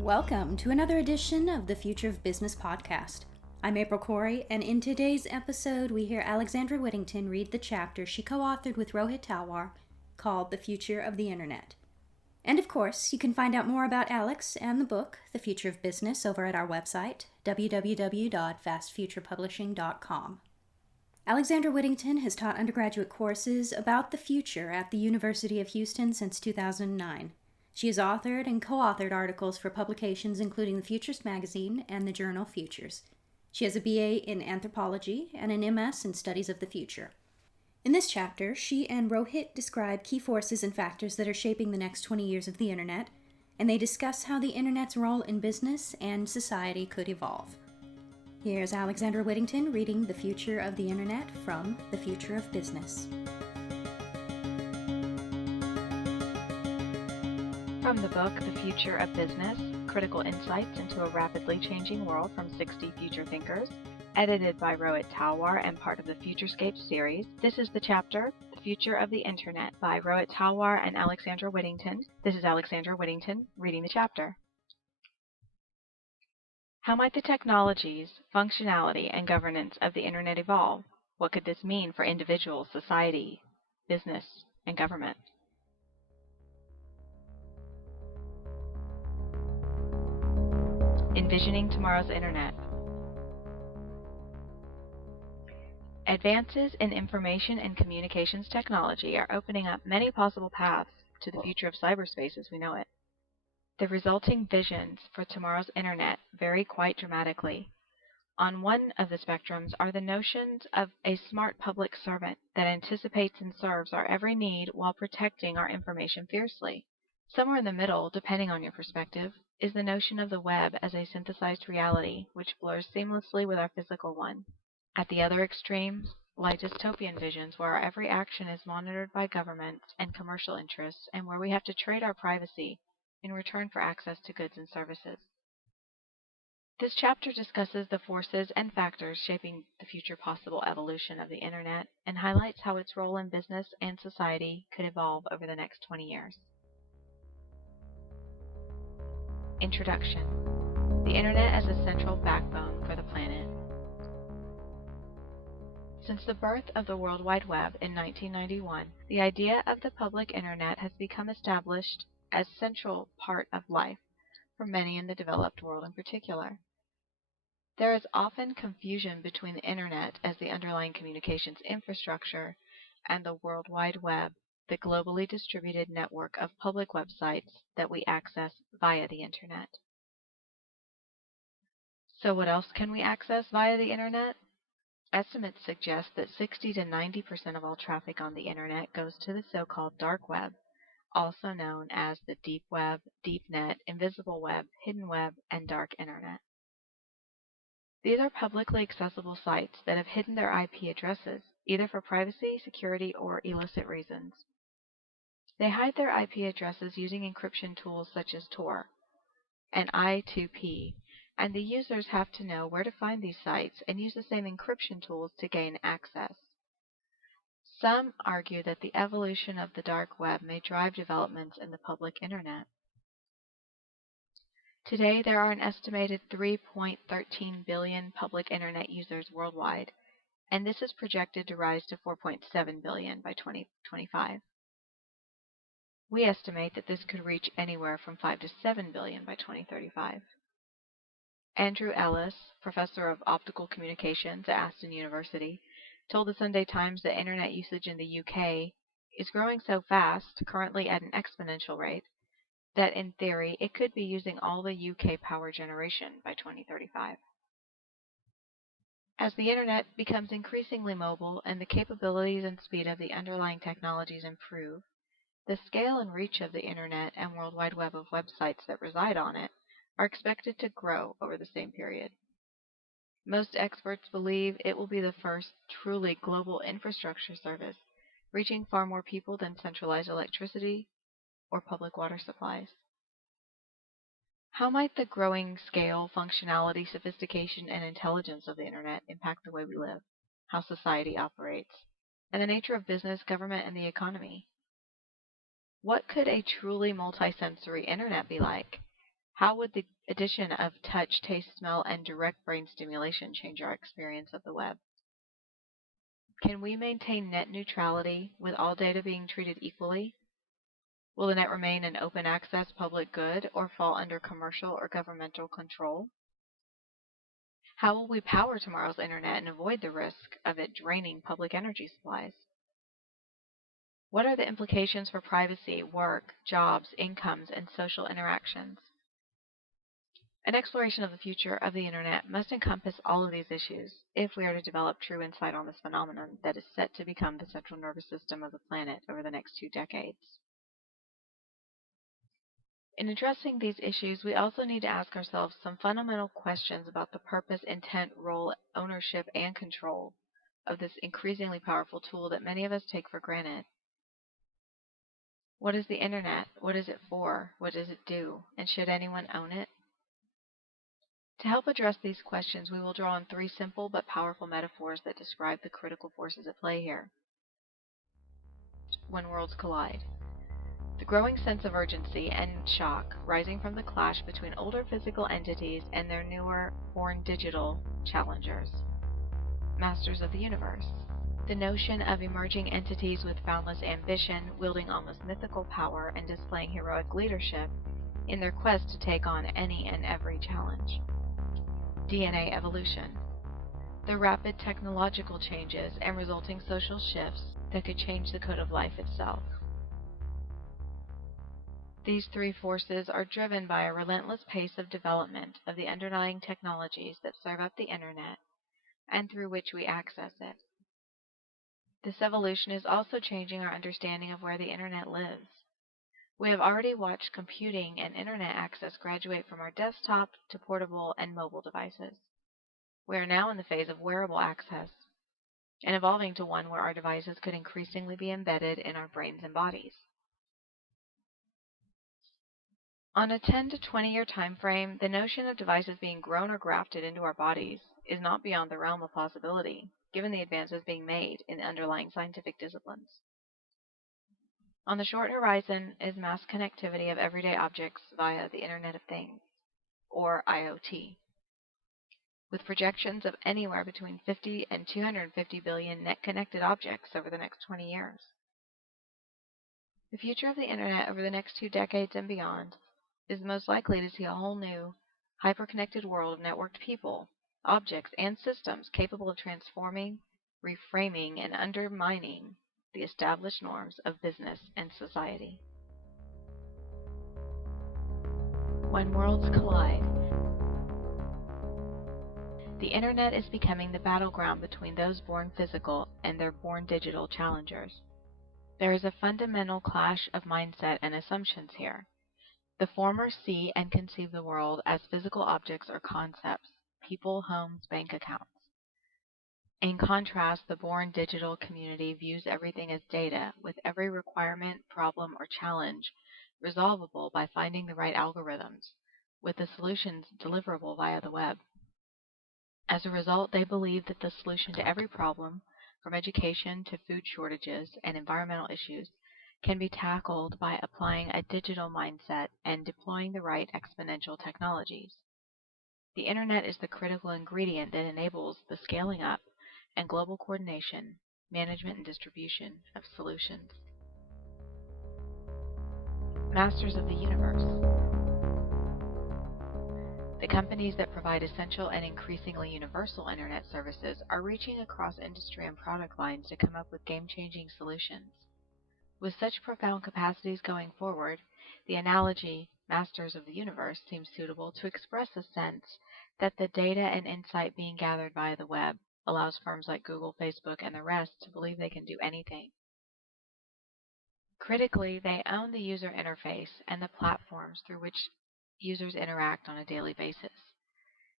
Welcome to another edition of the Future of Business podcast. I'm April Corey, and in today's episode, we hear Alexandra Whittington read the chapter she co-authored with Rohit Talwar called The Future of the Internet. And of course, you can find out more about Alex and the book, The Future of Business, over at our website, www.fastfuturepublishing.com. Alexandra Whittington has taught undergraduate courses about the future at the University of Houston since 2009. She has authored and co-authored articles for publications including the Futurist magazine and the journal Futures. She has a BA in anthropology and an MS in studies of the future. In this chapter, she and Rohit describe key forces and factors that are shaping the next 20 years of the Internet, and they discuss how the Internet's role in business and society could evolve. Here's Alexandra Whittington reading The Future of the Internet from The Future of Business. From the book, The Future of Business, Critical Insights into a Rapidly Changing World from 60 Future Thinkers, edited by Rohit Talwar and part of the Futurescape series, this is the chapter, The Future of the Internet, by Rohit Talwar and Alexandra Whittington. This is Alexandra Whittington reading the chapter. How might the technologies, functionality, and governance of the Internet evolve? What could this mean for individuals, society, business, and government? Envisioning tomorrow's Internet. Advances in information and communications technology are opening up many possible paths to the future of cyberspace as we know it. The resulting visions for tomorrow's Internet vary quite dramatically. On one of the spectrums are the notions of a smart public servant that anticipates and serves our every need while protecting our information fiercely. Somewhere in the middle, depending on your perspective, is the notion of the web as a synthesized reality which blurs seamlessly with our physical one. At the other extreme lie dystopian visions where our every action is monitored by governments and commercial interests and where we have to trade our privacy in return for access to goods and services. This chapter discusses the forces and factors shaping the future possible evolution of the Internet and highlights how its role in business and society could evolve over the next 20 years. Introduction. The Internet as a central backbone for the planet. Since the birth of the World Wide Web in 1991, the idea of the public Internet has become established as a central part of life for many in the developed world in particular. There is often confusion between the Internet as the underlying communications infrastructure and the World Wide Web, the globally distributed network of public websites that we access via the Internet. So what else can we access via the Internet? Estimates suggest that 60 to 90% of all traffic on the Internet goes to the so-called dark web, also known as the deep web, deep net, invisible web, hidden web, and dark Internet. These are publicly accessible sites that have hidden their IP addresses, either for privacy, security, or illicit reasons. They hide their IP addresses using encryption tools such as Tor and I2P, and the users have to know where to find these sites and use the same encryption tools to gain access. Some argue that the evolution of the dark web may drive developments in the public Internet. Today, there are an estimated 3.13 billion public Internet users worldwide, and this is projected to rise to 4.7 billion by 2025. We estimate that this could reach anywhere from 5 to 7 billion by 2035. Andrew Ellis, professor of optical communications at Aston University, told the Sunday Times that Internet usage in the UK is growing so fast, currently at an exponential rate, that in theory it could be using all the UK power generation by 2035. As the Internet becomes increasingly mobile and the capabilities and speed of the underlying technologies improve, the scale and reach of the Internet and World Wide Web of websites that reside on it are expected to grow over the same period. Most experts believe it will be the first truly global infrastructure service, reaching far more people than centralized electricity or public water supplies. How might the growing scale, functionality, sophistication, and intelligence of the Internet impact the way we live, how society operates, and the nature of business, government, and the economy? What could a truly multisensory Internet be like? How would the addition of touch, taste, smell, and direct brain stimulation change our experience of the web? Can we maintain net neutrality with all data being treated equally? Will the net remain an open access public good or fall under commercial or governmental control? How will we power tomorrow's internet and avoid the risk of it draining public energy supplies? What are the implications for privacy, work, jobs, incomes, and social interactions? An exploration of the future of the internet must encompass all of these issues if we are to develop true insight on this phenomenon that is set to become the central nervous system of the planet over the next 2 decades. In addressing these issues, we also need to ask ourselves some fundamental questions about the purpose, intent, role, ownership, and control of this increasingly powerful tool that many of us take for granted. What is the internet? What is it for? What does it do? And should anyone own it? To help address these questions, we will draw on 3 simple but powerful metaphors that describe the critical forces at play here. When worlds collide. The growing sense of urgency and shock rising from the clash between older physical entities and their newer, born digital challengers, masters of the universe. The notion of emerging entities with boundless ambition, wielding almost mythical power and displaying heroic leadership in their quest to take on any and every challenge. DNA evolution. The rapid technological changes and resulting social shifts that could change the code of life itself. These 3 forces are driven by a relentless pace of development of the underlying technologies that serve up the internet and through which we access it. This evolution is also changing our understanding of where the internet lives. We have already watched computing and internet access graduate from our desktop to portable and mobile devices. We are now in the phase of wearable access and evolving to one where our devices could increasingly be embedded in our brains and bodies. On a 10 to 20 year time frame, the notion of devices being grown or grafted into our bodies is not beyond the realm of possibility, given the advances being made in the underlying scientific disciplines. On the short horizon is mass connectivity of everyday objects via the Internet of Things, or IoT, with projections of anywhere between 50 and 250 billion net connected objects over the next 20 years. The future of the Internet over the next 2 decades and beyond is most likely to see a whole new, hyper-connected world of networked people, objects, and systems capable of transforming, reframing, and undermining the established norms of business and society. When worlds collide. The internet is becoming the battleground between those born physical and their born digital challengers. There is a fundamental clash of mindset and assumptions here. The former see and conceive the world as physical objects or concepts, people, homes, bank accounts. In contrast, the born digital community views everything as data, with every requirement, problem, or challenge resolvable by finding the right algorithms, with the solutions deliverable via the web. As a result, they believe that the solution to every problem, from education to food shortages and environmental issues, can be tackled by applying a digital mindset and deploying the right exponential technologies. The internet is the critical ingredient that enables the scaling up and global coordination, management, and distribution of solutions. Masters of the universe. The companies that provide essential and increasingly universal internet services are reaching across industry and product lines to come up with game-changing solutions. With such profound capacities going forward, the analogy, masters of the universe, seems suitable to express a sense that the data and insight being gathered via the web allows firms like Google, Facebook, and the rest to believe they can do anything. Critically, they own the user interface and the platforms through which users interact on a daily basis.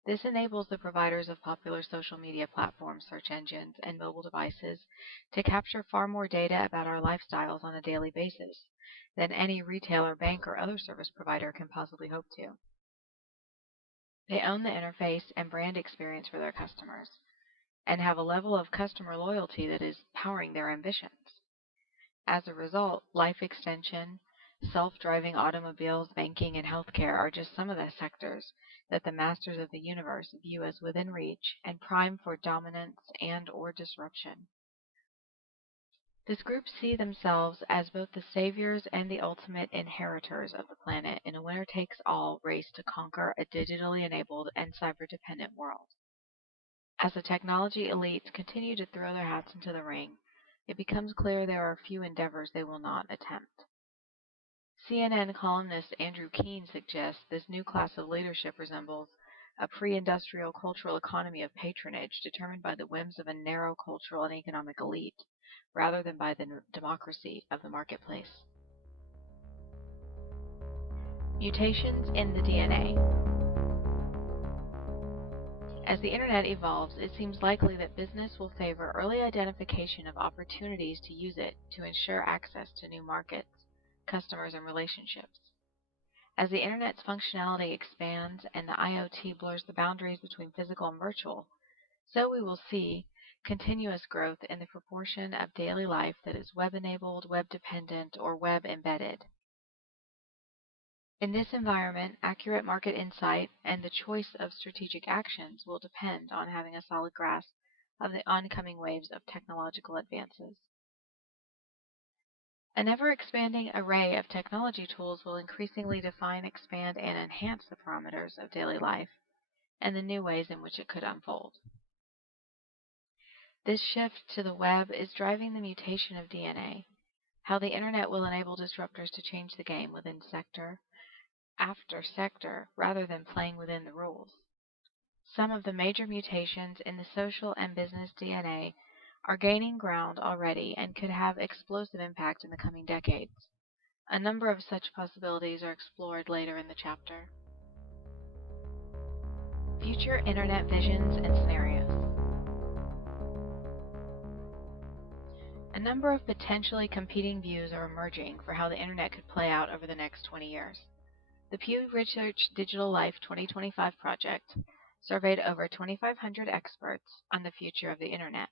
This enables the providers of popular social media platforms, search engines, and mobile devices to capture far more data about our lifestyles on a daily basis than any retailer, bank, or other service provider can possibly hope to. They own the interface and brand experience for their customers and have a level of customer loyalty that is powering their ambitions. As a result, life extension, Self-driving automobiles, banking, and healthcare are just some of the sectors that the masters of the universe view as within reach and prime for dominance and/or disruption. This group see themselves as both the saviors and the ultimate inheritors of the planet in a winner-takes-all race to conquer a digitally enabled and cyber-dependent world. As the technology elites continue to throw their hats into the ring, it becomes clear there are few endeavors they will not attempt. CNN columnist Andrew Keene suggests this new class of leadership resembles a pre-industrial cultural economy of patronage determined by the whims of a narrow cultural and economic elite, rather than by the democracy of the marketplace. Mutations in the DNA. As the Internet evolves, it seems likely that business will favor early identification of opportunities to use it to ensure access to new markets, customers, and relationships. As the Internet's functionality expands and the IoT blurs the boundaries between physical and virtual, so we will see continuous growth in the proportion of daily life that is web-enabled, web-dependent, or web-embedded. In this environment, accurate market insight and the choice of strategic actions will depend on having a solid grasp of the oncoming waves of technological advances. An ever-expanding array of technology tools will increasingly define, expand, and enhance the parameters of daily life and the new ways in which it could unfold. This shift to the web is driving the mutation of DNA, how the Internet will enable disruptors to change the game within sector after sector rather than playing within the rules. Some of the major mutations in the social and business DNA are gaining ground already and could have explosive impact in the coming decades. A number of such possibilities are explored later in the chapter. Future Internet visions and scenarios. A number of potentially competing views are emerging for how the Internet could play out over the next 20 years. The Pew Research Digital Life 2025 project surveyed over 2,500 experts on the future of the Internet.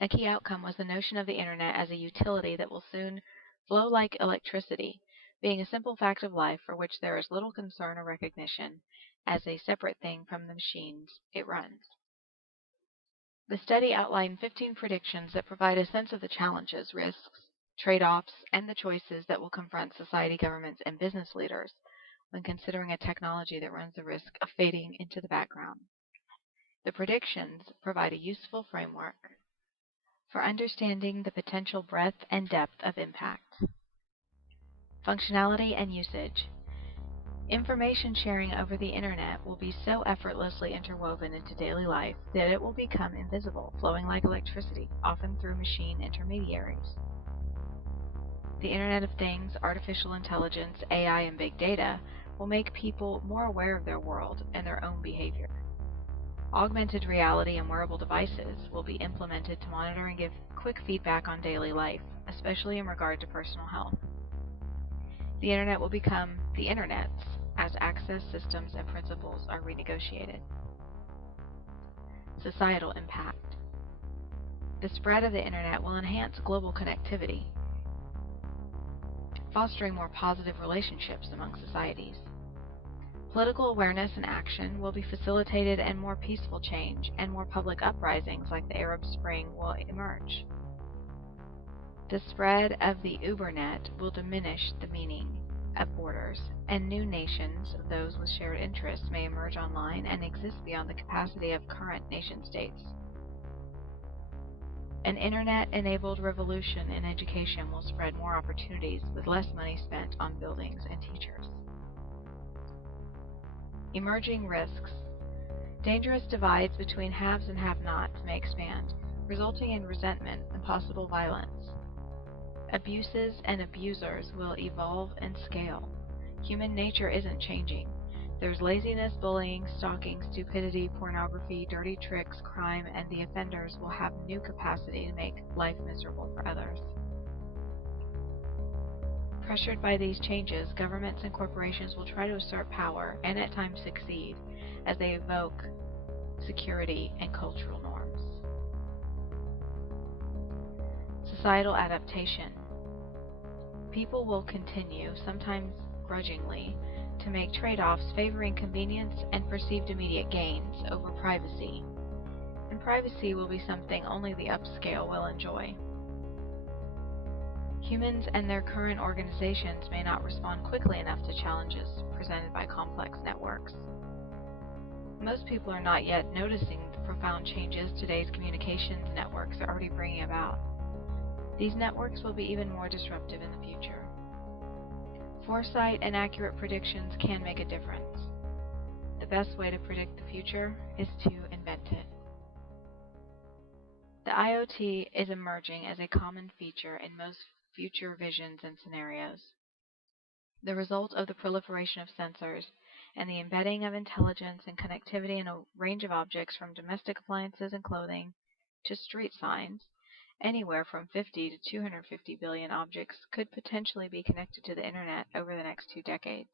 A key outcome was the notion of the Internet as a utility that will soon flow like electricity, being a simple fact of life for which there is little concern or recognition as a separate thing from the machines it runs. The study outlined 15 predictions that provide a sense of the challenges, risks, trade-offs, and the choices that will confront society, governments, and business leaders when considering a technology that runs the risk of fading into the background. The predictions provide a useful framework for understanding the potential breadth and depth of impact. Functionality and usage. Information sharing over the Internet will be so effortlessly interwoven into daily life that it will become invisible, flowing like electricity, often through machine intermediaries. The Internet of Things, artificial intelligence, AI, and big data will make people more aware of their world and their own behavior. Augmented reality and wearable devices will be implemented to monitor and give quick feedback on daily life, especially in regard to personal health. The Internet will become the Internet's as access systems and principles are renegotiated. Societal impact. The spread of the Internet will enhance global connectivity, fostering more positive relationships among societies. Political awareness and action will be facilitated, and more peaceful change and more public uprisings like the Arab Spring will emerge. The spread of the Ubernet will diminish the meaning of borders, and new nations, those with shared interests, may emerge online and exist beyond the capacity of current nation-states. An Internet-enabled revolution in education will spread more opportunities with less money spent on buildings and teachers. Emerging risks. Dangerous divides between haves and have-nots may expand, resulting in resentment and possible violence. Abuses and abusers will evolve and scale. Human nature isn't changing. There's laziness, bullying, stalking, stupidity, pornography, dirty tricks, crime, and the offenders will have new capacity to make life miserable for others. Pressured by these changes, governments and corporations will try to assert power and at times succeed as they evoke security and cultural norms. Societal adaptation. People will continue, sometimes grudgingly, to make trade-offs favoring convenience and perceived immediate gains over privacy. And privacy will be something only the upscale will enjoy. Humans and their current organizations may not respond quickly enough to challenges presented by complex networks. Most people are not yet noticing the profound changes today's communications networks are already bringing about. These networks will be even more disruptive in the future. Foresight and accurate predictions can make a difference. The best way to predict the future is to invent it. The IoT is emerging as a common feature in most future visions and scenarios. The result of the proliferation of sensors and the embedding of intelligence and connectivity in a range of objects from domestic appliances and clothing to street signs, anywhere from 50 to 250 billion objects could potentially be connected to the Internet over the next 2 decades.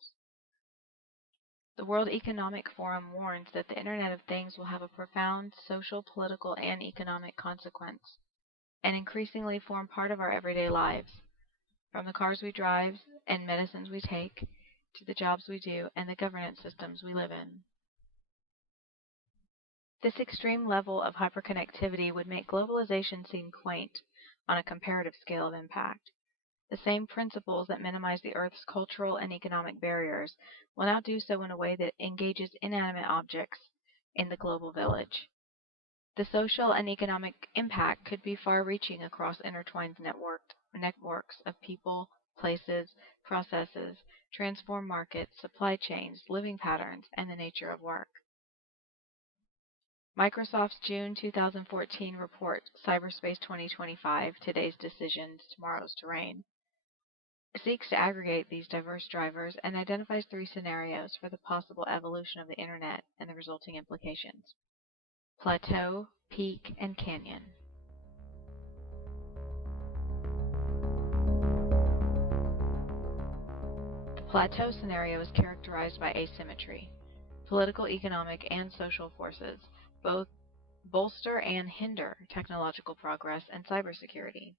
The World Economic Forum warns that the Internet of Things will have a profound social, political, and economic consequence, and increasingly form part of our everyday lives, from the cars we drive and medicines we take, to the jobs we do and the governance systems we live in. This extreme level of hyperconnectivity would make globalization seem quaint on a comparative scale of impact. The same principles that minimize the Earth's cultural and economic barriers will now do so in a way that engages inanimate objects in the global village. The social and economic impact could be far-reaching across intertwined networks of people, places, processes, transform markets, supply chains, living patterns, and the nature of work. Microsoft's June 2014 report, Cyberspace 2025, Today's Decisions, Tomorrow's Terrain, seeks to aggregate these diverse drivers and identifies 3 scenarios for the possible evolution of the Internet and the resulting implications: plateau, peak, and canyon. The plateau scenario is characterized by asymmetry. Political, economic, and social forces both bolster and hinder technological progress and cybersecurity.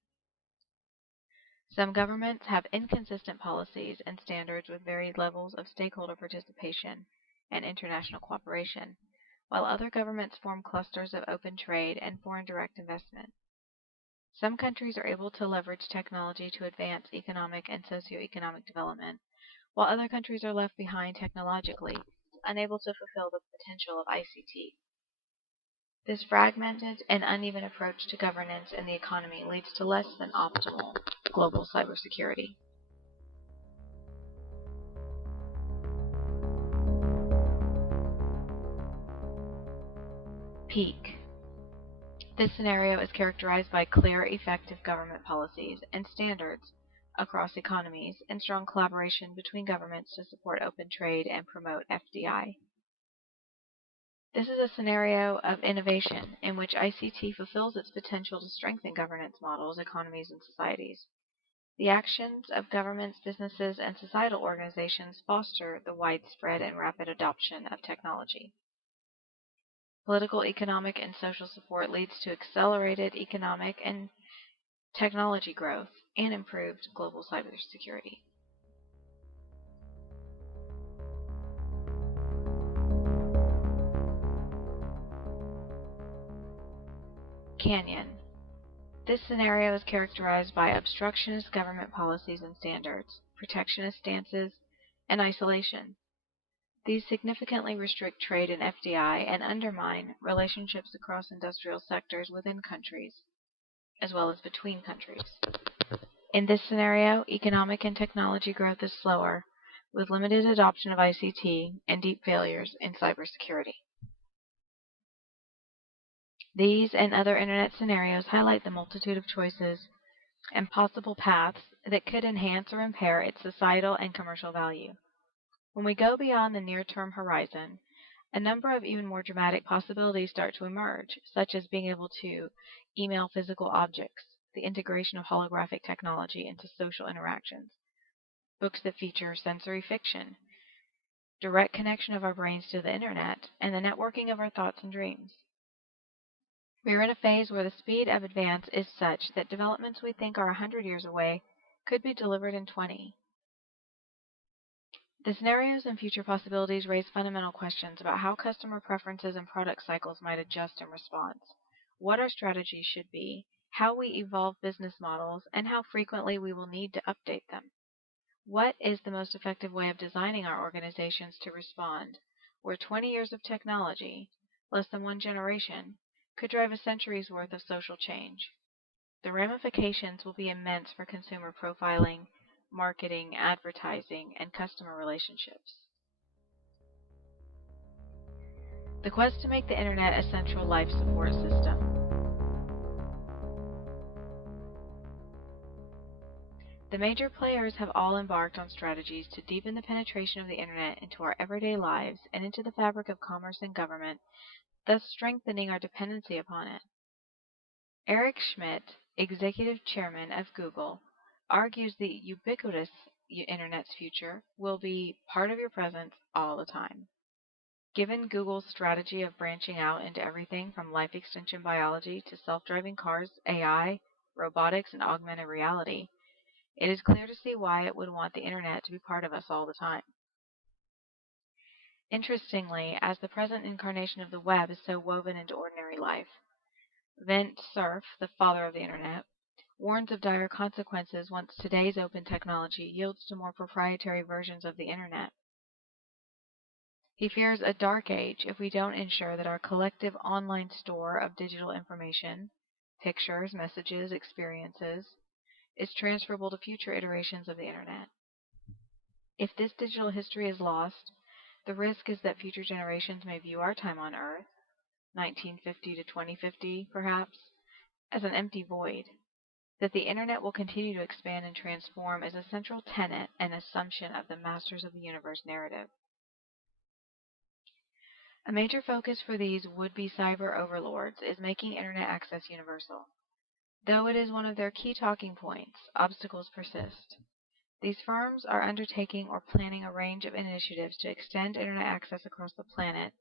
Some governments have inconsistent policies and standards with varied levels of stakeholder participation and international cooperation, while other governments form clusters of open trade and foreign direct investment. Some countries are able to leverage technology to advance economic and socioeconomic development, while other countries are left behind technologically, unable to fulfill the potential of ICT. This fragmented and uneven approach to governance in the economy leads to less than optimal global cybersecurity. Peak. This scenario is characterized by clear, effective government policies and standards across economies and strong collaboration between governments to support open trade and promote FDI. This is a scenario of innovation in which ICT fulfills its potential to strengthen governance models, economies, and societies. The actions of governments, businesses, and societal organizations foster the widespread and rapid adoption of technology. Political, economic, and social support leads to accelerated economic and technology growth and improved global cybersecurity. Canyon. This scenario is characterized by obstructionist government policies and standards, protectionist stances, and isolation. These significantly restrict trade and FDI and undermine relationships across industrial sectors within countries, as well as between countries. In this scenario, economic and technology growth is slower, with limited adoption of ICT and deep failures in cybersecurity. These and other Internet scenarios highlight the multitude of choices and possible paths that could enhance or impair its societal and commercial value. When we go beyond the near-term horizon, a number of even more dramatic possibilities start to emerge, such as being able to email physical objects, the integration of holographic technology into social interactions, books that feature sensory fiction, direct connection of our brains to the Internet, and the networking of our thoughts and dreams. We are in a phase where the speed of advance is such that developments we think are 100 years away could be delivered in 20. The scenarios and future possibilities raise fundamental questions about how customer preferences and product cycles might adjust in response, what our strategies should be, how we evolve business models, and how frequently we will need to update them. What is the most effective way of designing our organizations to respond, where 20 years of technology, less than one generation, could drive a century's worth of social change? The ramifications will be immense for consumer profiling, marketing, advertising, and customer relationships. The quest to make the Internet a central life support system. The major players have all embarked on strategies to deepen the penetration of the Internet into our everyday lives and into the fabric of commerce and government, thus strengthening our dependency upon it. Eric Schmidt, executive chairman of Google, argues the ubiquitous Internet's future will be part of your presence all the time. Given Google's strategy of branching out into everything from life extension biology to self-driving cars, AI, robotics, and augmented reality, it is clear to see why it would want the Internet to be part of us all the time. Interestingly, as the present incarnation of the web is so woven into ordinary life, Vint Cerf, the father of the Internet, warns of dire consequences once today's open technology yields to more proprietary versions of the Internet. He fears a dark age if we don't ensure that our collective online store of digital information, pictures, messages, experiences, is transferable to future iterations of the Internet. If this digital history is lost, the risk is that future generations may view our time on Earth, 1950 to 2050 perhaps, as an empty void. That the Internet will continue to expand and transform is a central tenet and assumption of the Masters of the Universe narrative. A major focus for these would-be cyber overlords is making Internet access universal. Though it is one of their key talking points, obstacles persist. These firms are undertaking or planning a range of initiatives to extend Internet access across the planet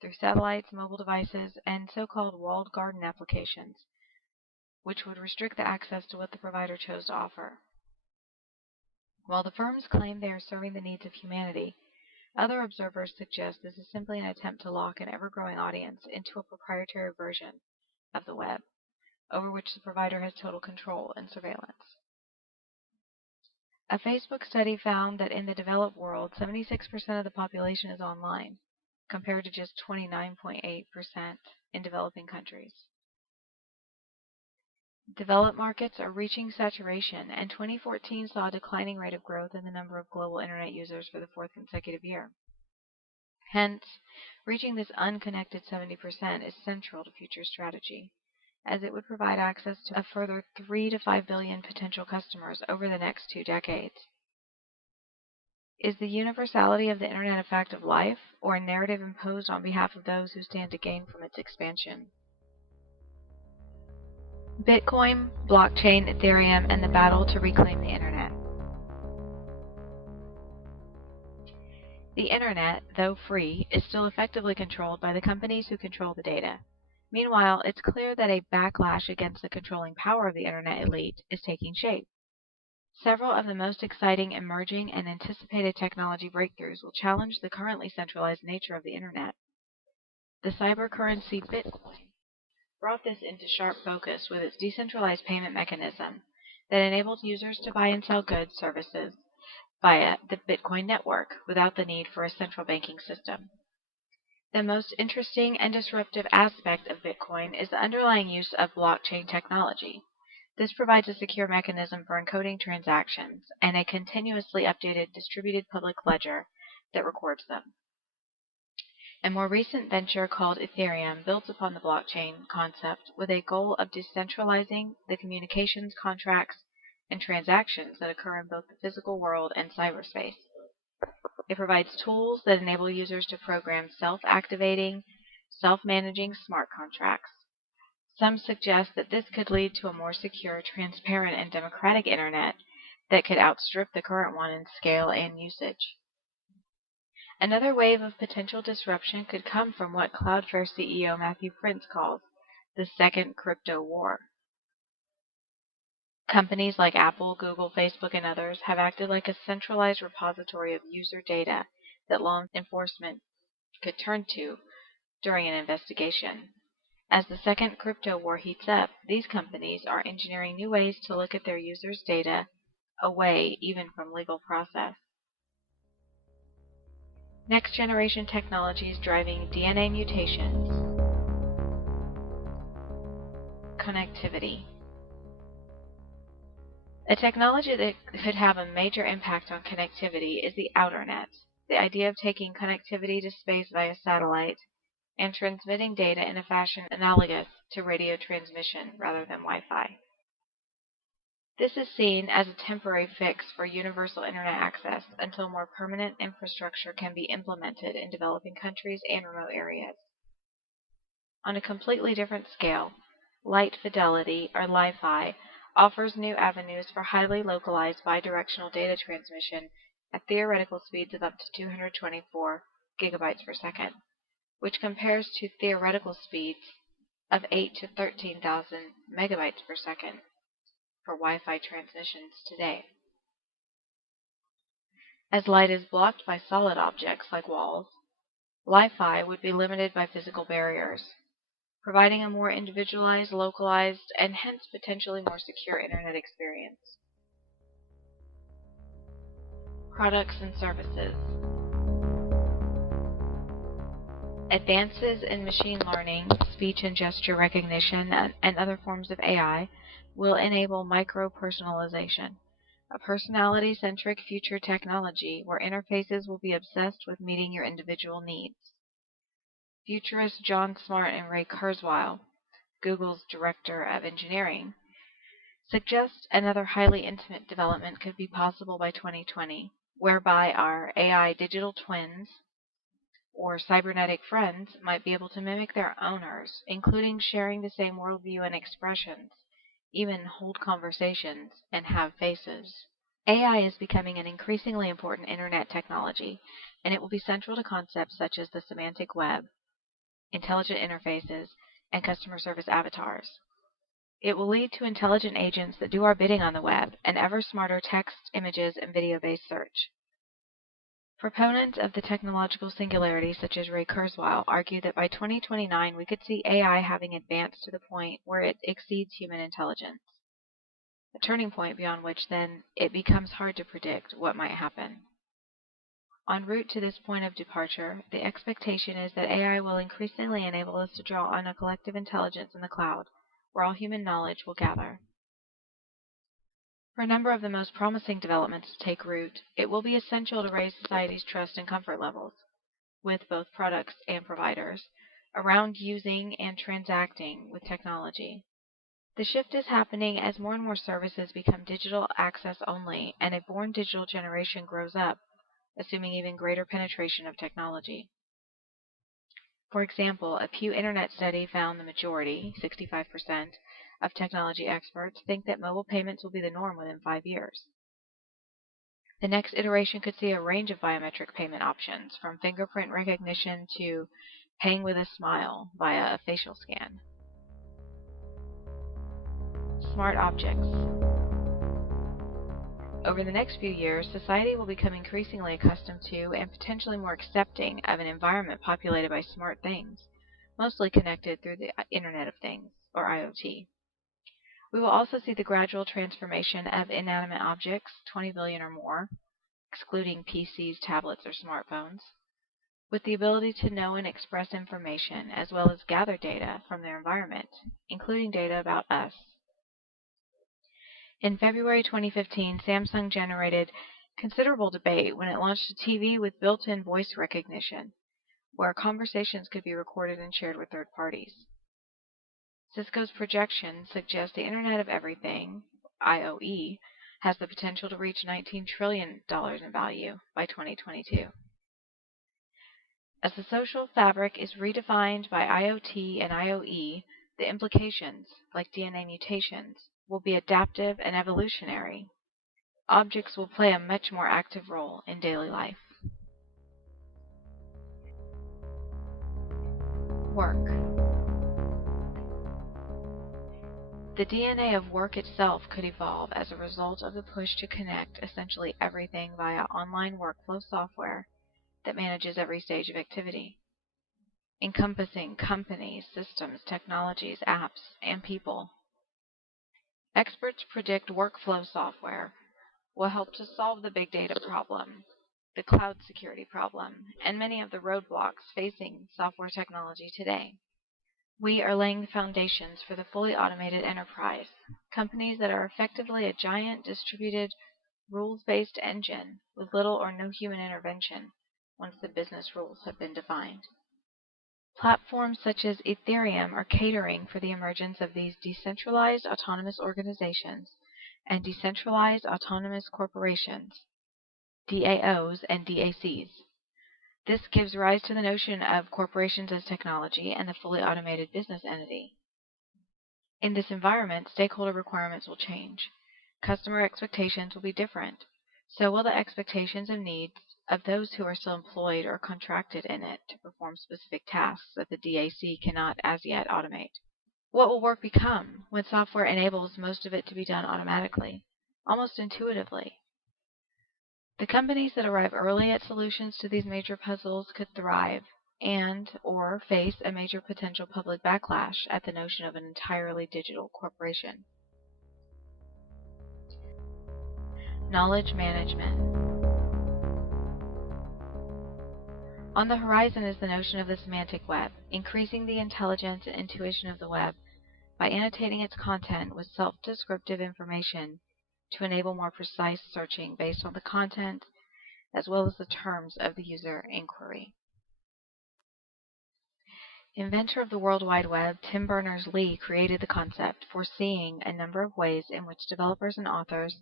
through satellites, mobile devices, and so-called walled garden applications, which would restrict the access to what the provider chose to offer. While the firms claim they are serving the needs of humanity, other observers suggest this is simply an attempt to lock an ever-growing audience into a proprietary version of the web, over which the provider has total control and surveillance. A Facebook study found that in the developed world, 76% of the population is online, compared to just 29.8% in developing countries. Developed markets are reaching saturation, and 2014 saw a declining rate of growth in the number of global Internet users for the fourth consecutive year. Hence, reaching this unconnected 70% is central to future strategy, as it would provide access to a further 3 to 5 billion potential customers over the next 2 decades. Is the universality of the Internet a fact of life, or a narrative imposed on behalf of those who stand to gain from its expansion? Bitcoin, blockchain, Ethereum, and the battle to reclaim the Internet. The Internet, though free, is still effectively controlled by the companies who control the data. Meanwhile, it's clear that a backlash against the controlling power of the Internet elite is taking shape. Several of the most exciting emerging and anticipated technology breakthroughs will challenge the currently centralized nature of the Internet. The cybercurrency Bitcoin brought this into sharp focus with its decentralized payment mechanism that enables users to buy and sell goods, services via the Bitcoin network without the need for a central banking system. The most interesting and disruptive aspect of Bitcoin is the underlying use of blockchain technology. This provides a secure mechanism for encoding transactions and a continuously updated distributed public ledger that records them. A more recent venture called Ethereum builds upon the blockchain concept with a goal of decentralizing the communications, contracts, and transactions that occur in both the physical world and cyberspace. It provides tools that enable users to program self-activating, self-managing smart contracts. Some suggest that this could lead to a more secure, transparent, and democratic Internet that could outstrip the current one in scale and usage. Another wave of potential disruption could come from what Cloudflare CEO Matthew Prince calls the second crypto war. Companies like Apple, Google, Facebook, and others have acted like a centralized repository of user data that law enforcement could turn to during an investigation. As the second crypto war heats up, these companies are engineering new ways to look at their users' data away even from legal process. Next generation technologies driving DNA mutations. Connectivity. A technology that could have a major impact on connectivity is the outernet, the idea of taking connectivity to space via satellite and transmitting data in a fashion analogous to radio transmission rather than Wi-Fi. This is seen as a temporary fix for universal Internet access until more permanent infrastructure can be implemented in developing countries and remote areas. On a completely different scale, light fidelity, or Li-Fi, offers new avenues for highly localized bidirectional data transmission at theoretical speeds of up to 224 gigabytes per second, which compares to theoretical speeds of 8 to 13,000 megabytes per second for Wi-Fi transmissions today. As light is blocked by solid objects like walls, Li-Fi would be limited by physical barriers, providing a more individualized, localized, and hence potentially more secure Internet experience. Products and services. Advances in machine learning, speech and gesture recognition, and other forms of AI will enable micro-personalization, a personality-centric future technology where interfaces will be obsessed with meeting your individual needs. Futurists John Smart and Ray Kurzweil, Google's director of engineering, suggest another highly intimate development could be possible by 2020, whereby our AI digital twins or cybernetic friends might be able to mimic their owners, including sharing the same worldview and expressions, even hold conversations, and have faces. AI is becoming an increasingly important Internet technology, and it will be central to concepts such as the Semantic Web, intelligent interfaces, and customer service avatars. It will lead to intelligent agents that do our bidding on the web and ever smarter text, images, and video-based search. Proponents of the technological singularity, such as Ray Kurzweil, argue that by 2029 we could see AI having advanced to the point where it exceeds human intelligence, a turning point beyond which then it becomes hard to predict what might happen. En route to this point of departure, the expectation is that AI will increasingly enable us to draw on a collective intelligence in the cloud, where all human knowledge will gather. For a number of the most promising developments to take root, it will be essential to raise society's trust and comfort levels, with both products and providers, around using and transacting with technology. The shift is happening as more and more services become digital access only, and a born digital generation grows up, assuming even greater penetration of technology. For example, a Pew Internet study found the majority, 65%, of technology experts think that mobile payments will be the norm within 5 years. The next iteration could see a range of biometric payment options, from fingerprint recognition to paying with a smile via a facial scan. Smart objects. Over the next few years, society will become increasingly accustomed to and potentially more accepting of an environment populated by smart things, mostly connected through the Internet of Things, or IoT. We will also see the gradual transformation of inanimate objects, 20 billion or more, excluding PCs, tablets, or smartphones, with the ability to know and express information as well as gather data from their environment, including data about us. In February 2015, Samsung generated considerable debate when it launched a TV with built-in voice recognition, where conversations could be recorded and shared with third parties. Cisco's projections suggest the Internet of Everything, IoE, has the potential to reach $19 trillion in value by 2022. As the social fabric is redefined by IoT and IoE, the implications, like DNA mutations, will be adaptive and evolutionary. Objects will play a much more active role in daily life. Work. The DNA of work itself could evolve as a result of the push to connect essentially everything via online workflow software that manages every stage of activity, encompassing companies, systems, technologies, apps, and people. Experts predict workflow software will help to solve the big data problem, the cloud security problem, and many of the roadblocks facing software technology today. We are laying the foundations for the fully automated enterprise, companies that are effectively a giant distributed rules-based engine with little or no human intervention once the business rules have been defined. Platforms such as Ethereum are catering for the emergence of these decentralized autonomous organizations and decentralized autonomous corporations, DAOs and DACs. This gives rise to the notion of corporations as technology and the fully automated business entity. In this environment, stakeholder requirements will change. Customer expectations will be different. So will the expectations and needs of those who are still employed or contracted in it to perform specific tasks that the DAC cannot as yet automate. What will work become when software enables most of it to be done automatically, almost intuitively? The companies that arrive early at solutions to these major puzzles could thrive or face a major potential public backlash at the notion of an entirely digital corporation. Knowledge management. On the horizon is the notion of the semantic web, increasing the intelligence and intuition of the web by annotating its content with self-descriptive information to enable more precise searching based on the content as well as the terms of the user inquiry. Inventor of the World Wide Web, Tim Berners-Lee created the concept, foreseeing a number of ways in which developers and authors,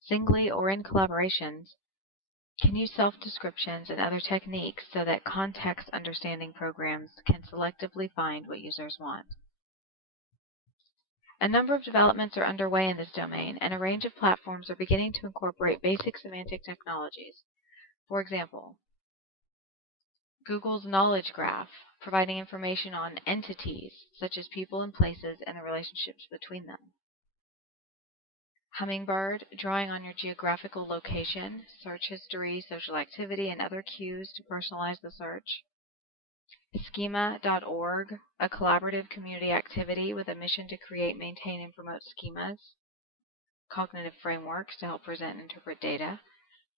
singly or in collaborations, can use self-descriptions and other techniques so that context understanding programs can selectively find what users want. A number of developments are underway in this domain, and a range of platforms are beginning to incorporate basic semantic technologies. For example, Google's Knowledge Graph, providing information on entities such as people and places and the relationships between them. Hummingbird, drawing on your geographical location, search history, social activity, and other cues to personalize the search. Schema.org, a collaborative community activity with a mission to create, maintain, and promote schemas, cognitive frameworks to help present and interpret data,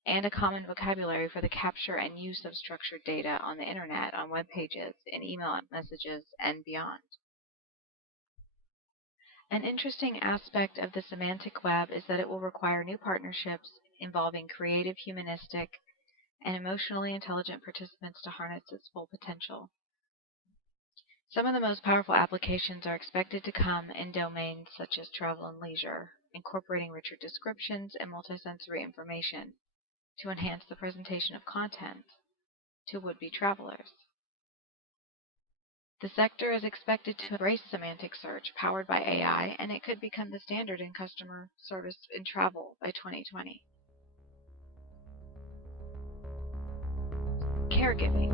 and a common vocabulary for the capture and use of structured data on the internet, on web pages, in email messages, and beyond. An interesting aspect of the semantic web is that it will require new partnerships involving creative, humanistic, and emotionally intelligent participants to harness its full potential. Some of the most powerful applications are expected to come in domains such as travel and leisure, incorporating richer descriptions and multisensory information to enhance the presentation of content to would-be travelers. The sector is expected to embrace semantic search powered by AI, and it could become the standard in customer service in travel by 2020. Caregiving.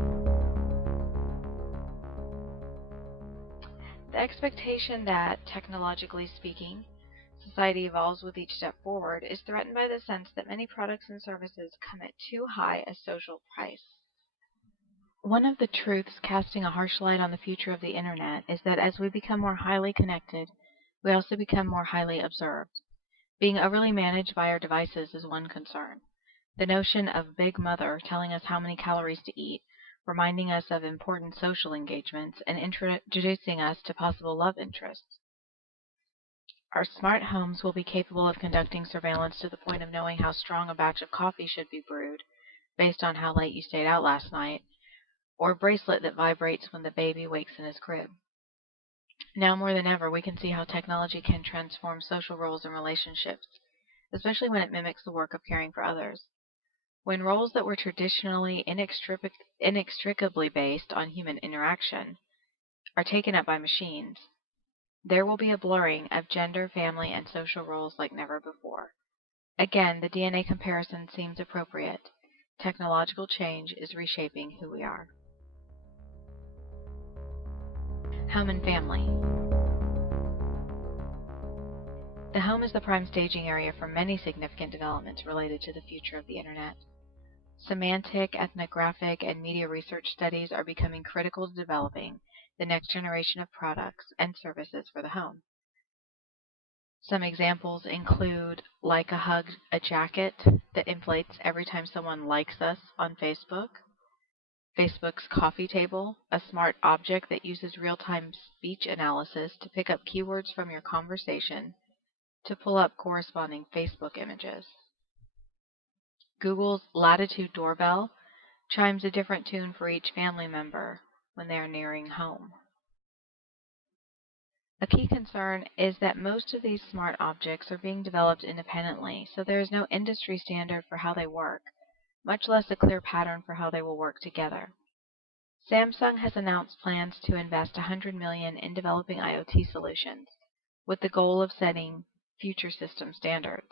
The expectation that, technologically speaking, society evolves with each step forward is threatened by the sense that many products and services come at too high a social price. One of the truths casting a harsh light on the future of the Internet is that as we become more highly connected, we also become more highly observed. Being overly managed by our devices is one concern. The notion of Big Mother telling us how many calories to eat, reminding us of important social engagements, and introducing us to possible love interests. Our smart homes will be capable of conducting surveillance to the point of knowing how strong a batch of coffee should be brewed, based on how late you stayed out last night, or a bracelet that vibrates when the baby wakes in his crib. Now more than ever, we can see how technology can transform social roles and relationships, especially when it mimics the work of caring for others. When roles that were traditionally inextricably based on human interaction are taken up by machines, there will be a blurring of gender, family, and social roles like never before. Again, the DNA comparison seems appropriate. Technological change is reshaping who we are. Home and family. The home is the prime staging area for many significant developments related to the future of the Internet. Semantic, ethnographic, and media research studies are becoming critical to developing the next generation of products and services for the home. Some examples include Like a Hug, a jacket that inflates every time someone likes us on Facebook, Facebook's coffee table, a smart object that uses real-time speech analysis to pick up keywords from your conversation to pull up corresponding Facebook images. Google's Latitude doorbell chimes a different tune for each family member when they are nearing home. A key concern is that most of these smart objects are being developed independently, so there is no industry standard for how they work, much less a clear pattern for how they will work together. Samsung has announced plans to invest $100 million in developing IoT solutions, with the goal of setting future system standards.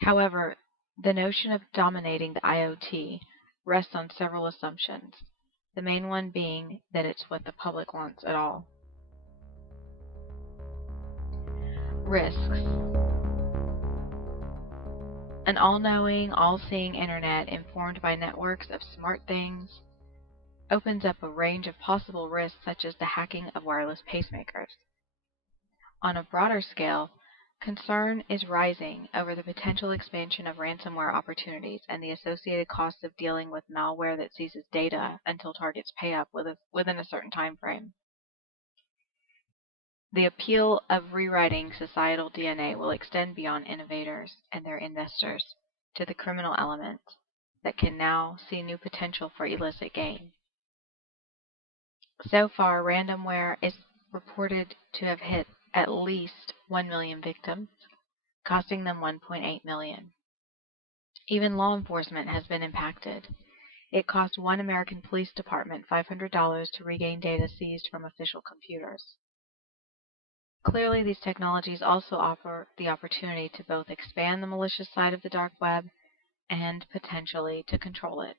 However, the notion of dominating the IoT rests on several assumptions, the main one being that it's what the public wants at all. Risks. An all-knowing, all-seeing internet informed by networks of smart things opens up a range of possible risks such as the hacking of wireless pacemakers. On a broader scale, concern is rising over the potential expansion of ransomware opportunities and the associated costs of dealing with malware that seizes data until targets pay up within a certain time frame. The appeal of rewriting societal DNA will extend beyond innovators and their investors to the criminal element that can now see new potential for illicit gain. So far, ransomware is reported to have hit at least 1 million victims, costing them $1.8 million. Even law enforcement has been impacted. It cost one American police department $500 to regain data seized from official computers. Clearly, these technologies also offer the opportunity to both expand the malicious side of the dark web and potentially to control it.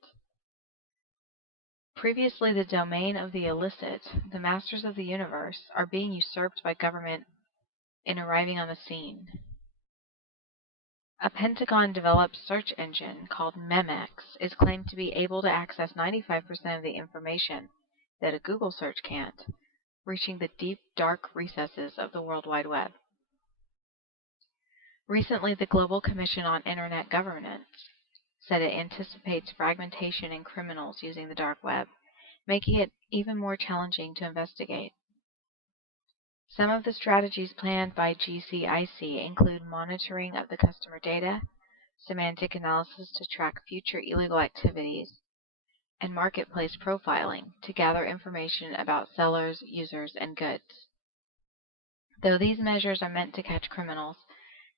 Previously the domain of the illicit, the masters of the universe are being usurped by government in arriving on the scene. A Pentagon-developed search engine called Memex is claimed to be able to access 95% of the information that a Google search can't, reaching the deep, dark recesses of the World Wide Web. Recently, the Global Commission on Internet Governance said it anticipates fragmentation in criminals using the dark web, making it even more challenging to investigate. Some of the strategies planned by GCIC include monitoring of the customer data, semantic analysis to track future illegal activities, and marketplace profiling to gather information about sellers, users, and goods. Though these measures are meant to catch criminals,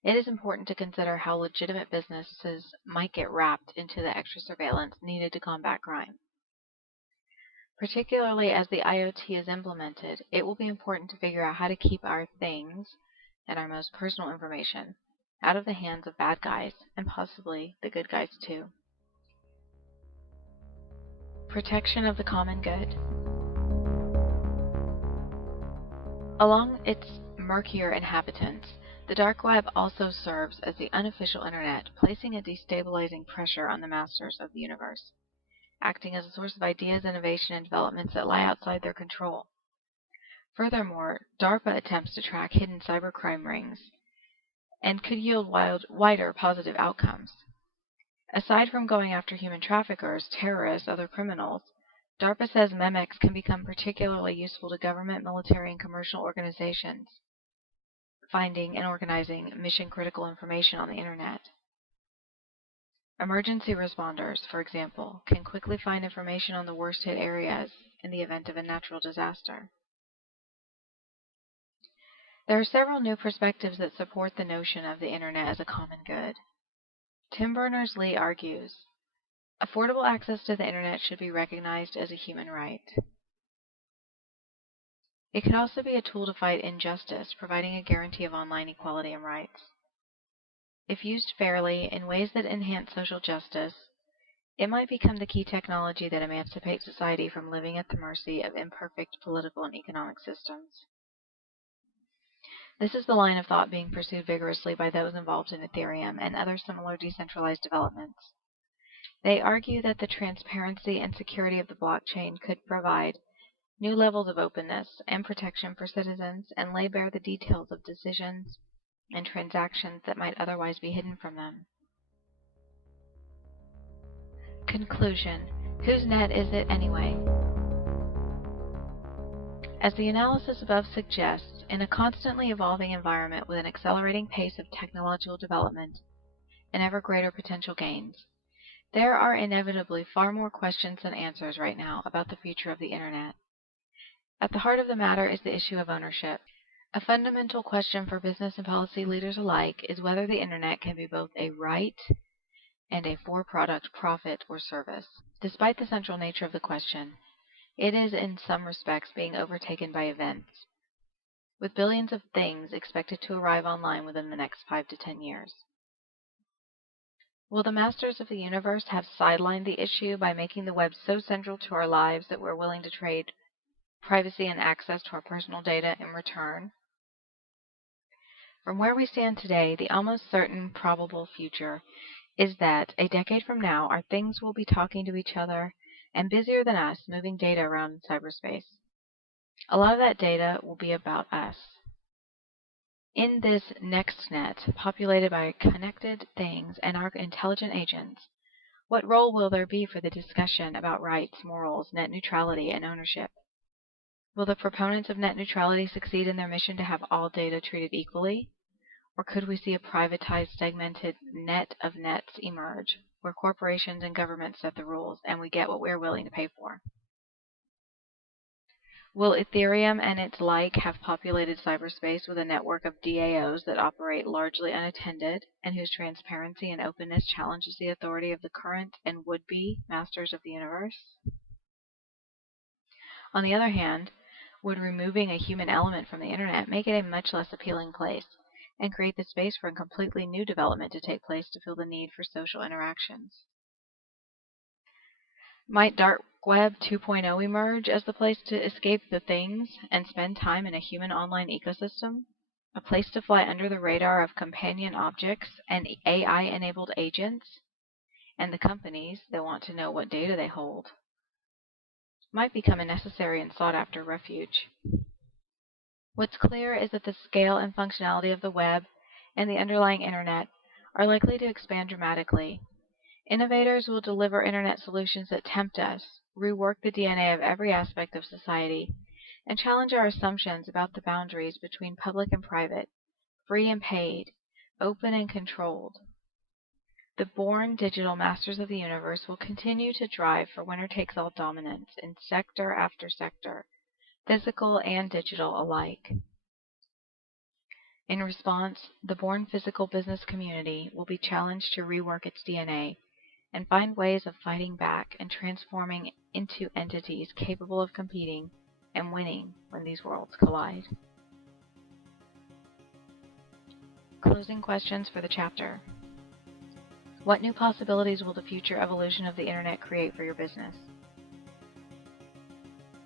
it is important to consider how legitimate businesses might get wrapped into the extra surveillance needed to combat crime. Particularly as the IoT is implemented, it will be important to figure out how to keep our things and our most personal information out of the hands of bad guys and possibly the good guys too. Protection of the common good. Along its murkier inhabitants, the dark web also serves as the unofficial internet, placing a destabilizing pressure on the masters of the universe, acting as a source of ideas, innovation, and developments that lie outside their control. Furthermore, DARPA attempts to track hidden cybercrime rings and could yield wider positive outcomes. Aside from going after human traffickers, terrorists, other criminals, DARPA says Memex can become particularly useful to government, military, and commercial organizations, finding and organizing mission-critical information on the Internet. Emergency responders, for example, can quickly find information on the worst-hit areas in the event of a natural disaster. There are several new perspectives that support the notion of the Internet as a common good. Tim Berners-Lee argues, affordable access to the Internet should be recognized as a human right. It could also be a tool to fight injustice, providing a guarantee of online equality and rights. If used fairly in ways that enhance social justice, it might become the key technology that emancipates society from living at the mercy of imperfect political and economic systems. This is the line of thought being pursued vigorously by those involved in Ethereum and other similar decentralized developments. They argue that the transparency and security of the blockchain could provide new levels of openness and protection for citizens and lay bare the details of decisions and transactions that might otherwise be hidden from them. Conclusion. Whose net is it anyway? As the analysis above suggests, in a constantly evolving environment with an accelerating pace of technological development and ever greater potential gains, there are inevitably far more questions than answers right now about the future of the Internet. At the heart of the matter is the issue of ownership. A fundamental question for business and policy leaders alike is whether the Internet can be both a right and a for-product profit or service. Despite the central nature of the question, it is in some respects being overtaken by events, with billions of things expected to arrive online within the next 5 to 10 years. Will the masters of the universe have sidelined the issue by making the web so central to our lives that we're willing to trade privacy and access to our personal data in return? From where we stand today, the almost certain probable future is that a decade from now, our things will be talking to each other and busier than us moving data around in cyberspace. A lot of that data will be about us. In this next net, populated by connected things and our intelligent agents, what role will there be for the discussion about rights, morals, net neutrality, and ownership? Will the proponents of net neutrality succeed in their mission to have all data treated equally? Or could we see a privatized, segmented net of nets emerge, where corporations and governments set the rules and we get what we're willing to pay for? Will Ethereum and its like have populated cyberspace with a network of DAOs that operate largely unattended and whose transparency and openness challenges the authority of the current and would-be masters of the universe? On the other hand, would removing a human element from the Internet make it a much less appealing place and create the space for a completely new development to take place to fill the need for social interactions? Might Dark Web 2.0 emerge as the place to escape the things and spend time in a human online ecosystem? A place to fly under the radar of companion objects and AI-enabled agents, and the companies that want to know what data they hold might become a necessary and sought-after refuge. What's clear is that the scale and functionality of the web and the underlying Internet are likely to expand dramatically. Innovators will deliver Internet solutions that tempt us, rework the DNA of every aspect of society, and challenge our assumptions about the boundaries between public and private, free and paid, open and controlled. The born digital masters of the universe will continue to drive for winner-takes-all dominance in sector after sector, physical and digital alike. In response, the born physical business community will be challenged to rework its DNA and find ways of fighting back and transforming into entities capable of competing and winning when these worlds collide. Closing questions for the chapter. What new possibilities will the future evolution of the Internet create for your business?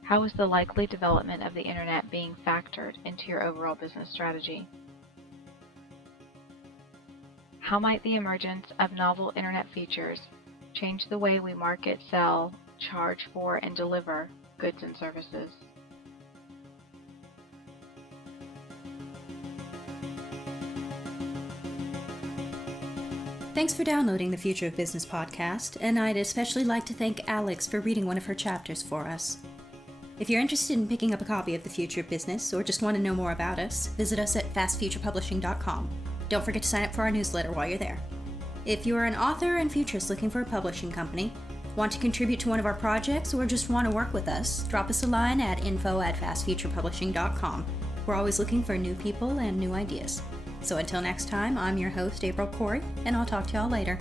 How is the likely development of the Internet being factored into your overall business strategy? How might the emergence of novel Internet features change the way we market, sell, charge for, and deliver goods and services? Thanks for downloading the Future of Business podcast, and I'd especially like to thank Alex for reading one of her chapters for us. If you're interested in picking up a copy of The Future of Business or just want to know more about us, visit us at fastfuturepublishing.com. Don't forget to sign up for our newsletter while you're there. If you're an author and futurist looking for a publishing company, want to contribute to one of our projects, or just want to work with us, drop us a line at info@fastfuturepublishing.com. We're always looking for new people and new ideas. So until next time, I'm your host, April Corey, and I'll talk to y'all later.